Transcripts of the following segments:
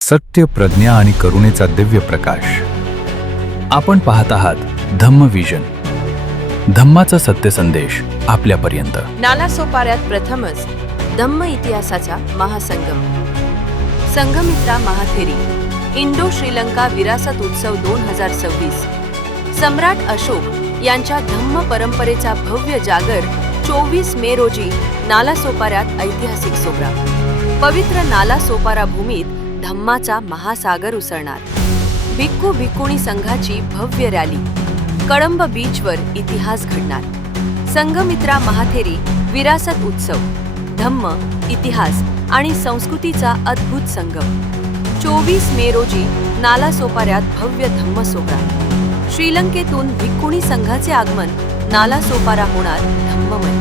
सत्य, प्रज्ञा आणि करुणेचा दिव्य प्रकाश. आपण पाहत आहात धम्म विजन, धम्माचा सत्य संदेश आपल्यापर्यंत. नालासोपाऱ्यात प्रथमच धम्म इतिहासाचा महासंगम. संघमित्रा महाथेरी इंडो श्रीलंका विरासत उत्सव 2026. सम्राट अशोक यांच्या धम्म परंपरेचा भव्य जागर 24 मे रोजी नालासोपाऱ्यात ऐतिहासिक सोहळा. पवित्र नालासोपारा भूमीत धम्माचा महासागर उसळणार. भिक्खू भिक्खुणी संघाची भव्य रॅली. कळंब बीचवर इतिहास घडणार. संघमित्रा महाथेरी विरासत उत्सव, धम्म, इतिहास आणि संस्कृतीचा अद्भुत संगम. 24 मे रोजी नालासोपाऱ्यात भव्य धम्म सोहळा. श्रीलंकेतून भिक्खुणी संघाचे आगमन. नालासोपारा होणार धम्ममय.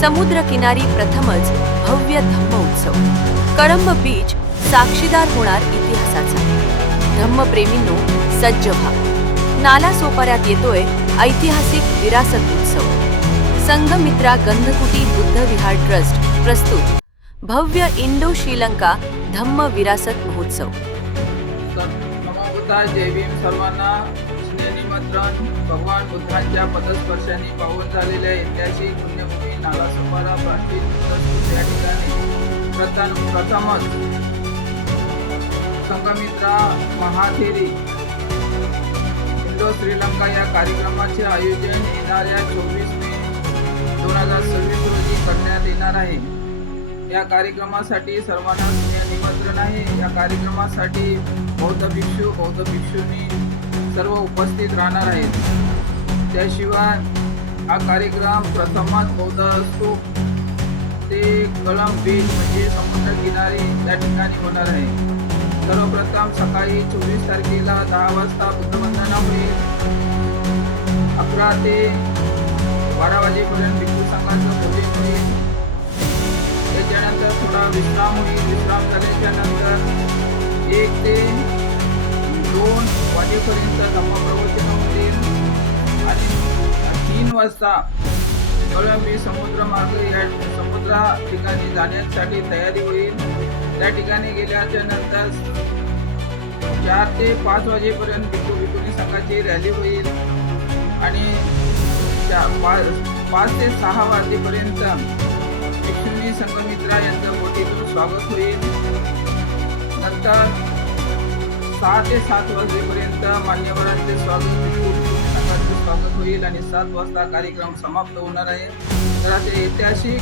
समुद्रकिनारी प्रथमच भव्य धम्म उत्सव. कळंब बीच साक्षीदार होणार इतिहासाचा. धम्मप्रेमींनो सज्ज व्हा. नालासोपाऱ्यात येतोय ऐतिहासिक विरासत उत्सव. संघमित्रा गंधकुटी बुद्ध विहार ट्रस्ट प्रस्तुत भव्य इंडो श्रीलंका धम्म विरासत महोत्सव. नमो बुद्धाय. जय भीम. सर्वांना स्नेहनिमंत्रण. भगवान बुद्धांच्या पदस्पर्शाने पावन झालेल्या ऐतिहासिक पुण्यभूमी नालासोपारा प्राचीन संस्कृती या ठिकाणी प्रथमच संघमित्रा महाथेरी इंडो श्रीलंका या कार्यक्रमाचे आयोजन येणाऱ्या 24 मे 2026 रोजी करण्यात येणार आहे. या कार्यक्रमासाठी सर्वांना निमंत्रण आहे. या कार्यक्रमासाठी बौद्ध भिक्षू, बौद्ध भिक्षुनी सर्व उपस्थित राहणार आहेत. त्याशिवाय हा कार्यक्रम प्रथमच बौद्ध स्तूप ते कळंब बीच म्हणजे समुद्रकिनारी या ठिकाणी होणार आहे. सर्वप्रथम सकाळी 24 तारखेला 10 वाजता बुद्धवंदना होईल. 11 ते 12 वाजेपर्यंत भिक्षू संघाचं भोजन होईल. त्याच्यानंतर थोडा विश्राम होईल. विश्राम झाल्याच्या नंतर 1 ते 2 वाजेपर्यंत धम्मप्रवचन होईल आणि 3 वाजता कळंबी समुद्रमार्ग या समुद्रा ठिकाणी जाण्यासाठी तयारी होईल. त्या ठिकाणी गेल्याच्या नंतर 4 ते 5 वाजेपर्यंत भिक्खू भिक्खुणी संघाची रॅली होईल आणि 5 ते 6 वाजेपर्यंत भिक्षुणी संघमित्रा यांचं बोटीतून स्वागत होईल. नंतर 6 ते 7 वाजेपर्यंत मान्यवरांचे स्वागत, भिक्खू भिक्खुणी संघाचे स्वागत होईल आणि 7 वाजता कार्यक्रम समाप्त होणार आहे. तर असे ऐतिहासिक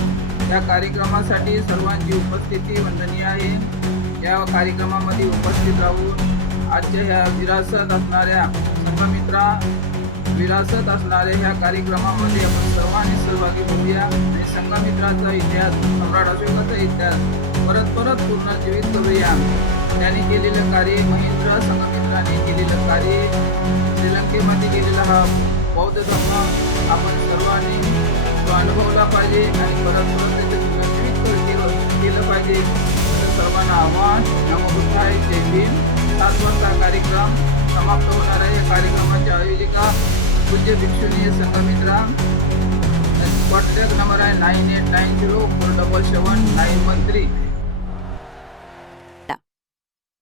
या कार्यक्रमासाठी सर्वांची उपस्थिती वंदनीय आहे. या कार्यक्रमामध्ये उपस्थित राहून आजच्या ह्या विरासत असणाऱ्या संघमित्रा विरासत असणाऱ्या ह्या कार्यक्रमामध्ये आपण सर्वांनी सहभागी होऊया आणि संघमित्राचा इतिहास, सम्राट अशोकाचा इतिहास परत पूर्ण जीवित करूया. त्यांनी केलेलं कार्य, महेंद्र संघमित्राने केलेलं कार्य, श्रीलंकेमध्ये केलेला हा बौद्ध धर्म आपण सर्वांनी तो अनुभवला पाहिजे आणि परत त्याचे जीवित केलं पाहिजे. तर सर्वांना आव्हान. नमो बुद्धाय. जय भीम. 7 वाजता कार्यक्रम समाप्त होणार आहे. या कार्यक्रमाच्या आयोजिका पूज्य भिक्षुणी संघमित्रा. कॉन्टॅक्ट नंबर आहे 9890477913.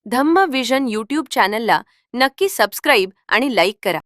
धम्म विजन यूट्यूब चॅनलला नक्की सबस्क्राईब आणि लाईक करा.